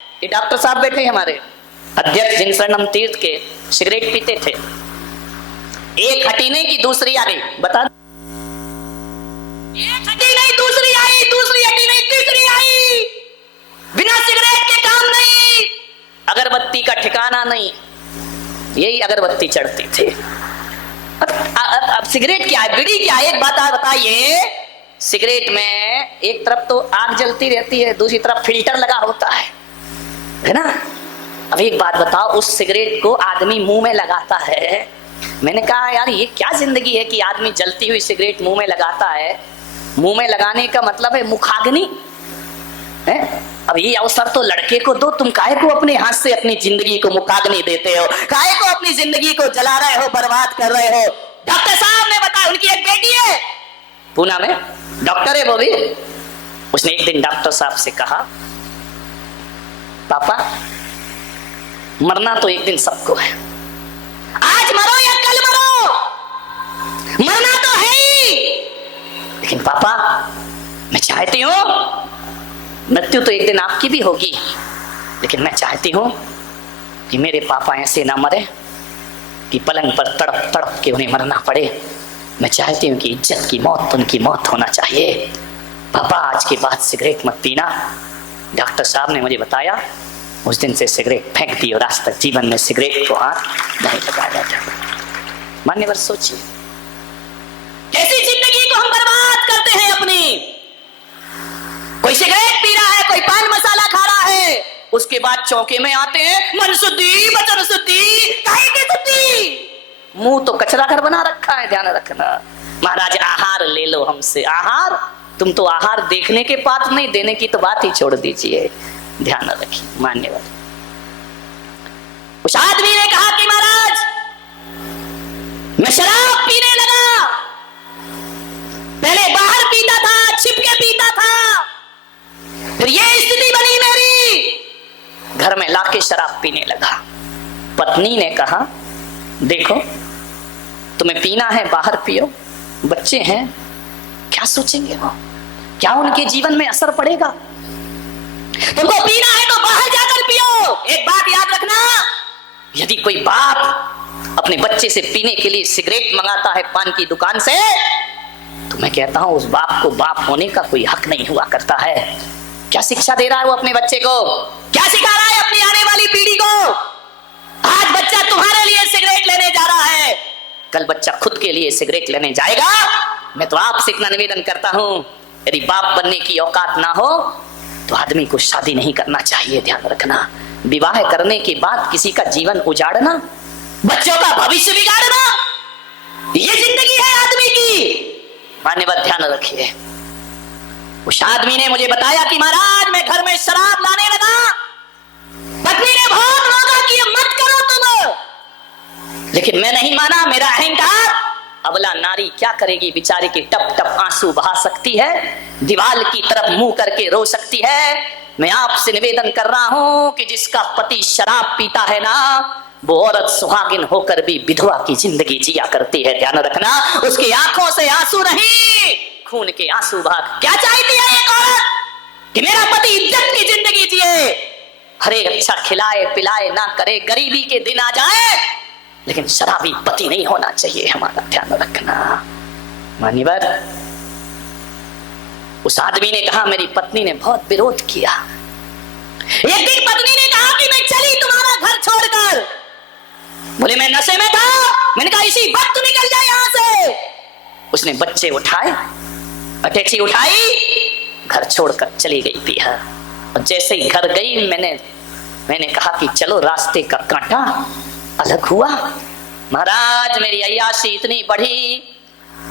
ये डॉक्टर साहब बैठे हमारे अध्यक्ष जिनशरणम तीर्थ के, सिगरेट पीते थे। एक हटी नहीं कि दूसरी आ गई, बता। एक हटी नहीं दूसरी आई, दूसरी हटी नहीं तीसरी आई। बिना सिगरेट के काम नहीं, अगरबत्ती का ठिकाना नहीं। यही अगरबत्ती चढ़ती थी। अब सिगरेट क्या है, बीड़ी क्या है? एक बात बताइए, सिगरेट में एक तरफ तो आग जलती रहती है, दूसरी तरफ फिल्टर लगा होता है ना। अब एक बात बताओ, उस सिगरेट को आदमी मुंह में लगाता है। मैंने कहा यार ये क्या जिंदगी है कि आदमी जलती हुई सिगरेट मुंह में लगाता है। मुंह में लगाने का मतलब है मुखाग्नि है। अब ये अवसर तो लड़के को दो, तुम काहे को अपने हाथ से अपनी जिंदगी को मुखाग्नि देते हो, काहे को अपनी जिंदगी को जला रहे हो, बर्बाद कर रहे हो। डॉक्टर साहब ने बताया, उनकी एक बेटी है पूना में, डॉक्टर है वो भी। उसने एक दिन डॉक्टर साहब से कहा, पापा मरना तो एक दिन सबको है, आज मरो या कल मरो, मरना तो है ही। लेकिन पापा मैं चाहती हूं, मृत्यु तो एक दिन आपकी भी होगी, लेकिन मैं चाहती हूं कि मेरे पापा ऐसे ना मरे कि पलंग पर तड़प तड़प के उन्हें मरना पड़े। मैं चाहती हूं कि इज्जत की मौत, उनकी मौत होना चाहिए। पापा आज के बाद सिगरेट मत पीना। डॉक्टर साहब ने मुझे बताया, उस दिन से सिगरेट फेंक दी और आज तक जीवन में सिगरेट को हाथ नहीं लगाया जाता। मान्यवर सोचिए, कैसी जिंदगी को हम बर्बाद करते हैं अपनी। कोई सिगरेट पी रहा है, कोई पान मसाला खा रहा है, उसके बाद चौके में आते हैं मन शुद्धि वचन शुद्धि काहे की शुद्धि। मुंह तो कचरा घर बना रखा है, ध्यान रखना। महाराज आहार ले लो हमसे, आहार। तुम तो आहार देखने के पात्र नहीं, देने की तो बात ही छोड़ दीजिए। ध्यान रखिए मान्यवर। उस आदमी ने कहा कि महाराज मैं शराब पीने लगा, पहले बाहर पीता था, छिपके पीता था, फिर ये स्थिति बनी मेरी, घर में लाके शराब पीने लगा। पत्नी ने कहा, देखो तुम्हें पीना है बाहर पियो, बच्चे हैं क्या सोचेंगे वो, क्या उनके जीवन में असर पड़ेगा। तुमको पीना है तो बाहर जाकर पियो। एक बात याद रखना, यदि कोई बाप अपने बच्चे से पीने के लिए सिगरेट मंगाता है पान की दुकान से, तो मैं कहता हूं उस बाप को बाप होने का कोई हक नहीं हुआ करता है। क्या शिक्षा दे रहा है वो अपने बच्चे को, क्या सिखा रहा है अपनी आने वाली पीढ़ी को। आज बच्चा तुम्हारे लिए सिगरेट लेने जा रहा है, कल बच्चा खुद के लिए सिगरेट लेने जाएगा। मैं तो आपसे इतना निवेदन करता हूं, यदि बाप बनने की औकात ना हो तो आदमी को शादी नहीं करना चाहिए। ध्यान रखना, विवाह करने के बाद किसी का जीवन उजाड़ना, बच्चों का भविष्य बिगाड़ना, ये जिंदगी है आदमी की। मान्यवर ध्यान रखिए। उस आदमी ने मुझे बताया कि महाराज मैं घर में शराब लाने लगा, पत्नी ने बहुत रोका कि ये मत करो तुम, लेकिन मैं नहीं माना। मेरा अहंकार, अबला नारी क्या करेगी बेचारी की, टप टप आंसू बहा सकती है, दीवार की तरफ मुंह करके रो सकती है। मैं आपसे निवेदन कर रहा हूं कि जिसका पति शराब पीता है ना, वो औरत सुहागिन होकर भी विधवा की जिंदगी जिया करती है। ध्यान रखना, उसकी आंखों से आंसू नहीं, खून के आंसू बहा। क्या चाहती है एक औरत कि मेरा पति इज्जत की जिंदगी जिए, हरे अच्छा खिलाए पिलाए ना करे, गरीबी के दिन आ जाए, लेकिन शराबी पति नहीं होना चाहिए। हमारा ध्यान रखना मान्यवर। उस आदमी ने कहा, मेरी पत्नी ने बहुत विरोध किया। एक दिन पत्नी ने कहा कि मैं चली तुम्हारा घर छोड़कर। बोले मैं नशे में था। मैंने कहा इसी वक्त निकल जाए यहां से। उसने बच्चे उठाए, अटैची उठाई, घर छोड़कर चली गई थी। और जैसे ही घर गई मैंने कहा कि चलो रास्ते का कांटा अलग हुआ। महाराज मेरी अय्याशी इतनी बढ़ी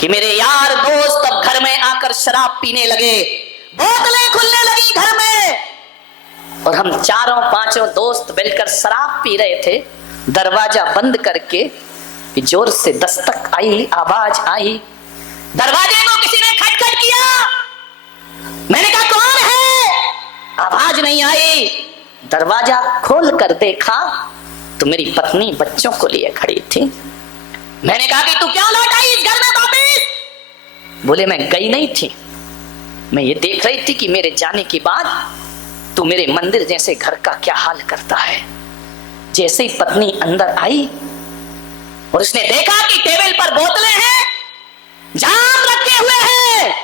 कि मेरे यार दोस्त अब घर में आकर शराब पीने लगे, बोतलें खुलने लगी घर में, और हम चारों पांचों दोस्त मिलकर शराब पी रहे थे। दरवाजा बंद करके कि जोर से दस्तक आई, आवाज आई, दरवाजे को किसी ने खटखट किया। मैंने कहा कौन है, आवाज नहीं आई। दरवाजा खोल कर देखा तो मेरी पत्नी बच्चों को लिए खड़ी थी। मैंने कहा कि तू क्या लौट आई इस घर में वापिस। बोले मैं गई नहीं थी, मैं ये देख रही थी कि मेरे जाने के बाद तू तू मेरे मंदिर जैसे घर का क्या हाल करता है। जैसे ही पत्नी अंदर आई और उसने देखा कि टेबल पर बोतलें हैं, जाम रखे हुए हैं,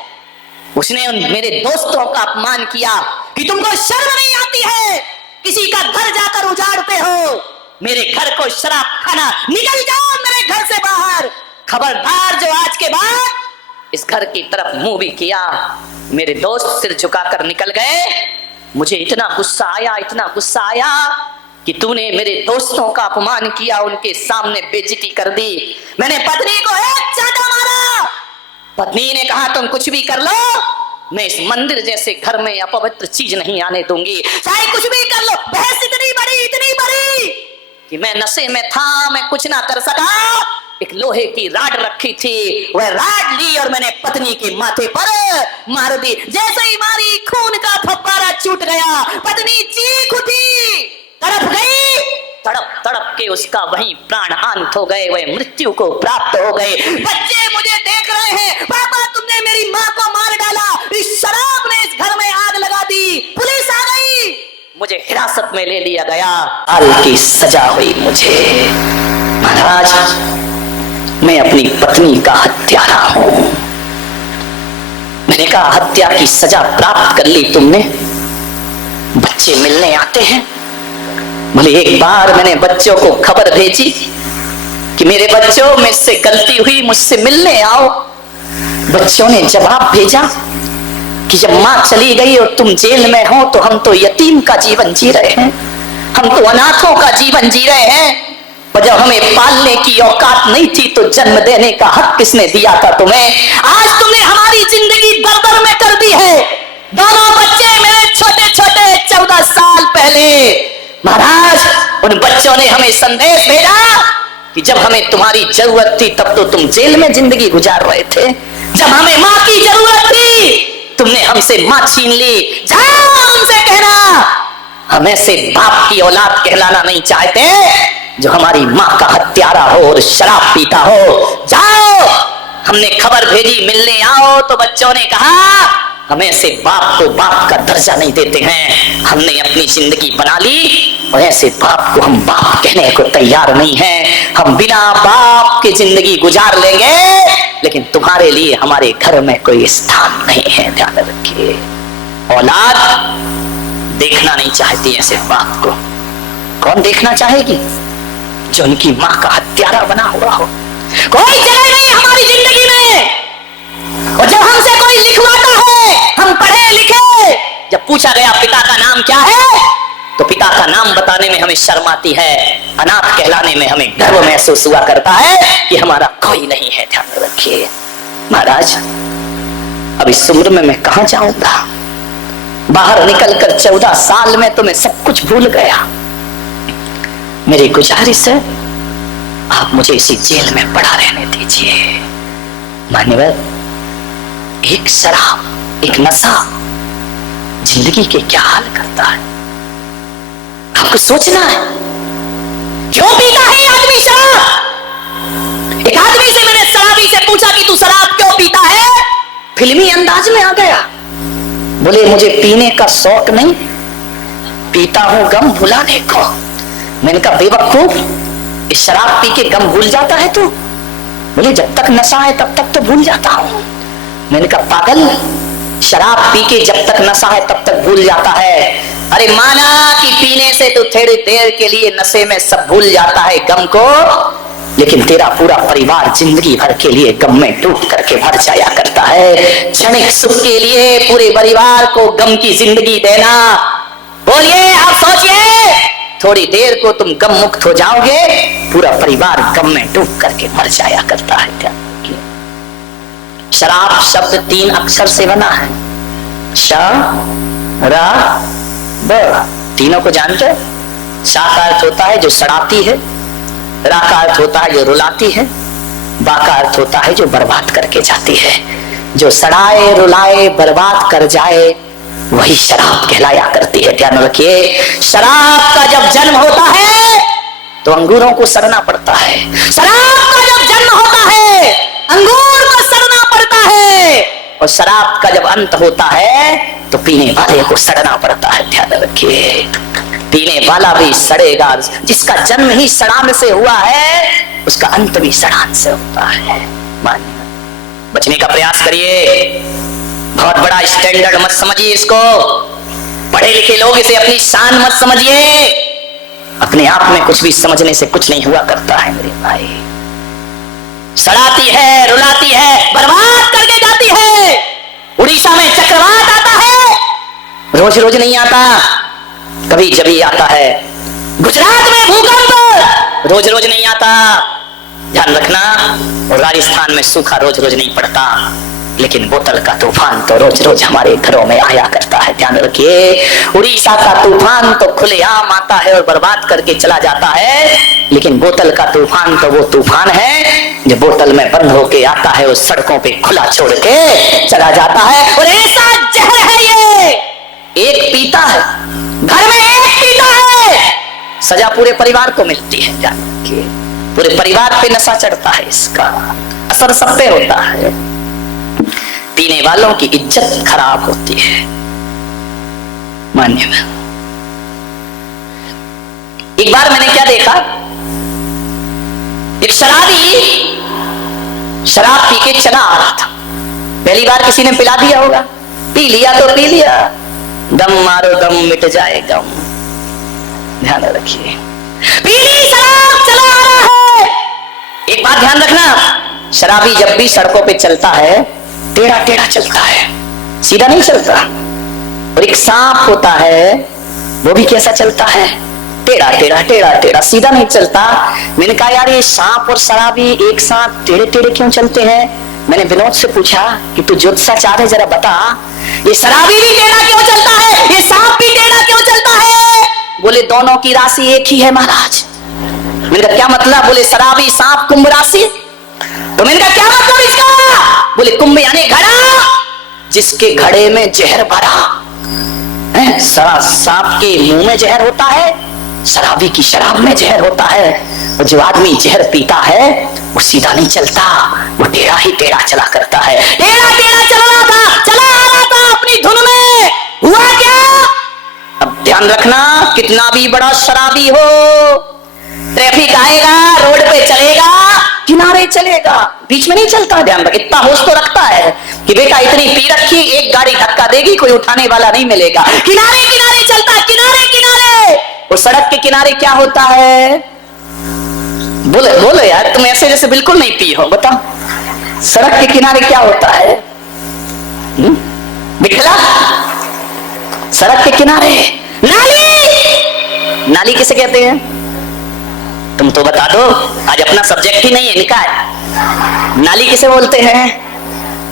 उसने उन मेरे दोस्तों का अपमान किया कि तुमको शर्म नहीं आती है, किसी का घर जाकर उजाड़ते हो, मेरे घर को शराब खाना, निकल जाओ मेरे घर से बाहर, खबरदार जो आज के बाद इस घर की तरफ मुंह भी किया। मेरे दोस्त सिर झुकाकर निकल गए। मुझे इतना गुस्सा आया कि तूने मेरे दोस्तों का अपमान किया, उनके सामने बेइज्जती कर दी। मैंने पत्नी को एक चाटा मारा। पत्नी ने कहा तुम कुछ भी कर लो, मैं इस मंदिर जैसे घर में अपवित्र चीज नहीं आने दूंगी, चाहे कुछ भी कर लो। बहस इतनी बड़ी कि मैं नशे में था, मैं कुछ ना कर सका। एक लोहे की राड रखी थी, वह राड ली और मैंने पत्नी के माथे पर मार दी। जैसे ही मारी, खून का फव्वारा छूट गया। पत्नी चीख उठी, तड़प गई, तड़प तड़प के उसका वहीं प्राण अंत हो गए, वह मृत्यु को प्राप्त हो गए। बच्चे मुझे देख रहे हैं, पापा तुमने मेरी माँ को मार डाला, इस शराब ने इस घर में आग लगा दी, पुलिस आ गई, मुझे हिरासत में ले लिया गया, साल की सजा हुई मुझे। महाराज, मैं अपनी पत्नी का हत्यारा हूं। मैंने कहा हत्या की सजा प्राप्त कर ली तुमने। बच्चे मिलने आते हैं, बोले एक बार मैंने बच्चों को खबर भेजी कि मेरे बच्चों मुझसे गलती हुई, मुझसे मिलने आओ। बच्चों ने जवाब भेजा कि जब माँ चली गई और तुम जेल में हो तो हम तो यतीम का जीवन जी रहे हैं, हम तो अनाथों का जीवन जी रहे हैं, और जब हमें पालने की औकात नहीं थी तो जन्म देने का हक किसने दिया था तुम्हें? आज तुमने हमारी जिंदगी दरदर में कर दी है। दोनों बच्चे मेरे छोटे छोटे 14 साल पहले। महाराज, उन बच्चों ने हमें संदेश भेजा कि जब हमें तुम्हारी जरूरत थी तब तो तुम जेल में जिंदगी गुजार रहे थे, जब हमें माँ की जरूरत थी तुमने हमसे माँ छीन ली। जाओ उनसे कहना हमें से बाप की औलाद कहलाना नहीं चाहते, जो हमारी माँ का हत्यारा हो और शराब पीता हो। जाओ, हमने खबर भेजी मिलने आओ, तो बच्चों ने कहा हमें से बाप को बाप का दर्जा नहीं देते हैं, हमने अपनी जिंदगी बना ली और ऐसे बाप को हम बाप कहने को तैयार नहीं हैं। हम बिना बाप की जिंदगी गुजार लेंगे, लेकिन तुम्हारे लिए हमारे घर में कोई स्थान नहीं है। ध्यान रखिए, औलाद देखना नहीं चाहती ऐसे बाप को। कौन देखना चाहेगी? जो उनकी माँ का हत्यारा बना हुआ हो। कोई जगह नहीं हमारी जिंदगी में। और जब हमसे कोई लिखवाता है, हम पढ़े लिखे, जब पूछा गया पिता का नाम क्या है, तो पिता का नाम बताने में हमें शर्म आती है। अनाथ कहलाने में हमें गर्व महसूस हुआ करता है कि हमारा कोई नहीं है। ध्यान रखिए महाराज, अब इस उम्र में मैं कहां जाऊंगा? बाहर निकलकर 14 साल में तो मैं सब कुछ भूल गया। मेरी गुजारिश है, आप मुझे इसी जेल में पड़ा रहने दीजिए। मान्यवर, एक शराब, एक नशा जिंदगी के क्या हाल करता है, आपको सोचना है। क्यों पीता है आदमी शराब? एक आदमी से मैंने शराबी से पूछा कि तू शराब क्यों पीता है? फिल्मी अंदाज में आ गया, बोले मुझे पीने का शौक नहीं, पीता हूं गम भुलाने को। मैंने कहा बेवकूफ, इस शराब पी के गम भूल जाता है तू? बोले जब तक नशा है तब तक तो भूल जाता हूं। मैंने कहा पागल, शराब पी के जब तक नशा है तब तक भूल जाता है। अरे माना कि पीने से तो थोड़ी देर के लिए नशे में सब भूल जाता है गम को, लेकिन तेरा पूरा परिवार जिंदगी भर के लिए गम में डूब करके मर जाया करता है। क्षणिक सुख के लिए पूरे परिवार को गम की जिंदगी देना, बोलिए आप सोचिए, थोड़ी देर को तुम गम मुक्त हो जाओगे, पूरा परिवार गम में डूब करके मर जाया करता है। क्या शराब शब्द 3 अक्षर से बना है, श रा ब। तीनों को जानते हो? शा का अर्थ होता है जो सड़ाती है, रा का अर्थ होता है जो रुलाती है, बा का अर्थ होता है जो बर्बाद करके जाती है। जो सड़ाए रुलाए बर्बाद कर जाए वही शराब कहलाया करती है। ध्यान रखिए, शराब का जब जन्म होता है तो अंगूरों को सड़ना पड़ता है। शराब का जब जन्म होता है अंगूर को सड़ना पड़ता है। और शराब का जब अंत होता है तो पीने वाले को सड़ना पड़ता है। ध्यान रखिए, पीने वाला भी सड़ेगा। जिसका जन्म ही सड़ान से हुआ है उसका अंत भी सड़ान से होता है। मानिए, बचने का प्रयास करिए। बहुत बड़ा स्टैंडर्ड मत समझिए इसको। पढ़े लिखे लोग इसे अपनी शान मत समझिए। अपने आप में कुछ भी समझने से कुछ नहीं हुआ करता है मेरे भाई। सड़ाती है, रुलाती है, बर्बाद करके जाती है। उड़ीसा में चक्रवात आता है, रोज रोज नहीं आता, कभी जभी आता है। गुजरात में भूकंप रोज रोज नहीं आता, ध्यान रखना। और राजस्थान में सूखा रोज रोज नहीं पड़ता, लेकिन बोतल का तूफान तो रोज रोज हमारे घरों में आया करता है। ध्यान रखिए, उड़ीसा का तूफान तो खुलेआम आता है और बर्बाद करके चला जाता है, लेकिन बोतल का तूफान तो वो तूफान है जो बोतल में बंद होके आता है, उस सड़कों पे खुला छोड़ के चला जाता है। और ऐसा जहर है ये, एक पीता है, घर में एक पीता है, सजा पूरे परिवार को मिलती है। ध्यान रखिए, पूरे परिवार पे नशा चढ़ता है, इसका असर सब पे होता है। पीने वालों की इज्जत खराब होती है। मानिए, एक बार मैंने क्या देखा, एक शराबी शराब पी के चला आ रहा था। पहली बार किसी ने पिला दिया होगा, पी लिया तो पी लिया, दम मारो दम मिट जाए गम। ध्यान रखिए, पीली शराब चला आ रहा है। एक बात ध्यान रखना, शराबी जब भी सड़कों पे चलता है टेढ़ा टेढ़ा चलता है, सीधा नहीं चलता। और एक सांप होता है, वो भी कैसा चलता है, टेढ़ा टेढ़ा टेढ़ा टेढ़ा, सीधा नहीं चलता। मैंने कहा यार ये सांप और शराबी एक साथ टेढ़े टेढ़े क्यों चलते हैं। मैंने विनोद से पूछा कि तू ज्योतिषाचार्य है, जरा बता, ये शराबी भी टेढ़ा क्यों चलता है, ये सांप भी टेढ़ा क्यों चलता है। बोले दोनों की राशि एक ही है महाराज। मैंने कहा क्या मतलब। बोले शराबी सांप कुंभ राशि। तो मैंने कहा क्या मतलब इसका। बोले कुंभ यानी घड़ा, जिसके घड़े में जहर भरा है। सांप के मुंह में जहर होता है, शराबी की शराब में जहर होता है। और जो आदमी जहर पीता है वो सीधा नहीं चलता, वो टेढ़ा ही टेढ़ा चला करता है। टेढ़ा टेढ़ा चला आ रहा था अपनी धुन में। हुआ क्या, अब ध्यान रखना, कितना भी बड़ा शराबी हो, ट्रैफिक आएगा, रोड पे चलेगा, किनारे चलेगा, बीच में नहीं चलता। ध्यान रख, इतना होश तो रखता है कि बेटा इतनी पी रखी, एक गाड़ी धक्का देगी, कोई उठाने वाला नहीं मिलेगा, किनारे किनारे चलता, किनारे किनारे। और सड़क के किनारे क्या होता है, बोलो बोलो यार, तुम ऐसे जैसे बिल्कुल नहीं पी हो, बताओ। सड़क के किनारे क्या होता है बिठला, सड़क के किनारे नाली। नाली किसे कहते हैं, तुम तो बता दो, आज अपना सब्जेक्ट ही नहीं है, इनका है। नाली किसे बोलते हैं,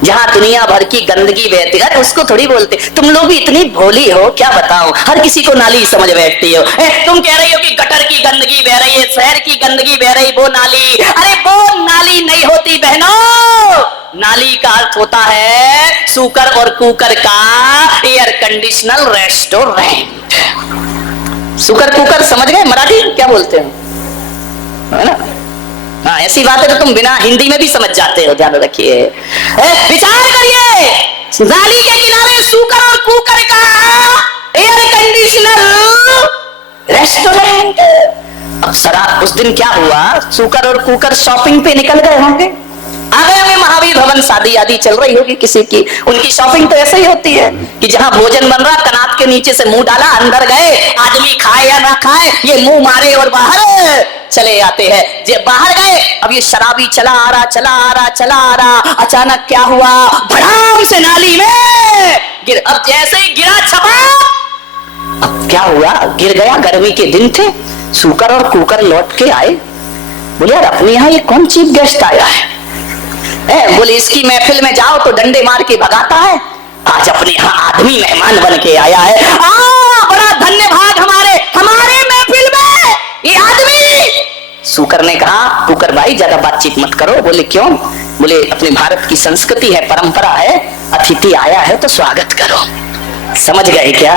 जहां दुनिया भर की गंदगी बहती है, उसको थोड़ी बोलते। तुम लोग भी इतनी भोली हो, क्या बताओ, हर किसी को नाली समझ बैठती हो। तुम कह रही हो कि गटर की गंदगी बह रही है, शहर की गंदगी बह रही, वो नाली। अरे वो नाली नहीं होती बहनों, नाली का अर्थ होता है सुकर और कुकर का एयर कंडीशनल रेस्टोरेंट। सुकर कुकर समझ गए, मराठी क्या बोलते हो, है ना। हाँ, ऐसी बात है तो तुम बिना हिंदी में भी समझ जाते हो। ध्यान रखिए, विचार करिए, नाली के किनारे सुकर और कुकर का एयर कंडीशनर रेस्टोरेंट। अब शराब, उस दिन क्या हुआ, सुकर और कुकर शॉपिंग पे निकल गए होंगे, आ गए होंगे महावीर भवन, शादी आदि चल रही होगी किसी की। उनकी शॉपिंग तो ऐसे ही होती है कि जहां भोजन बन रहा, कनात के नीचे से मुंह डाला, अंदर गए, आदमी खाए या ना खाए, ये मुंह मारे और बाहर चले आते हैं। जब बाहर गए, अब ये शराबी चला आ रहा, अचानक क्या हुआ, भड़ाम से नाली में गिर। अब जैसे ही गिरा, छपा, अब क्या हुआ, गिर गया। गर्मी के दिन थे, सुकर और कुकर लौट के आए, बोले यार अपने यहाँ ये कौन चीफ गेस्ट आया है। बोले इसकी महफिल में जाओ तो डंडे मार के भगाता है, आज अपने यहाँ आदमी मेहमान बन के आया है। बड़ा धन्य भाग हमारे महफिल में ये आदमी। सुकर ने कहा, कुकर भाई ज्यादा बातचीत मत करो। बोले क्यों। बोले अपने भारत की संस्कृति है, परंपरा है, अतिथि आया है तो स्वागत करो। समझ गए क्या।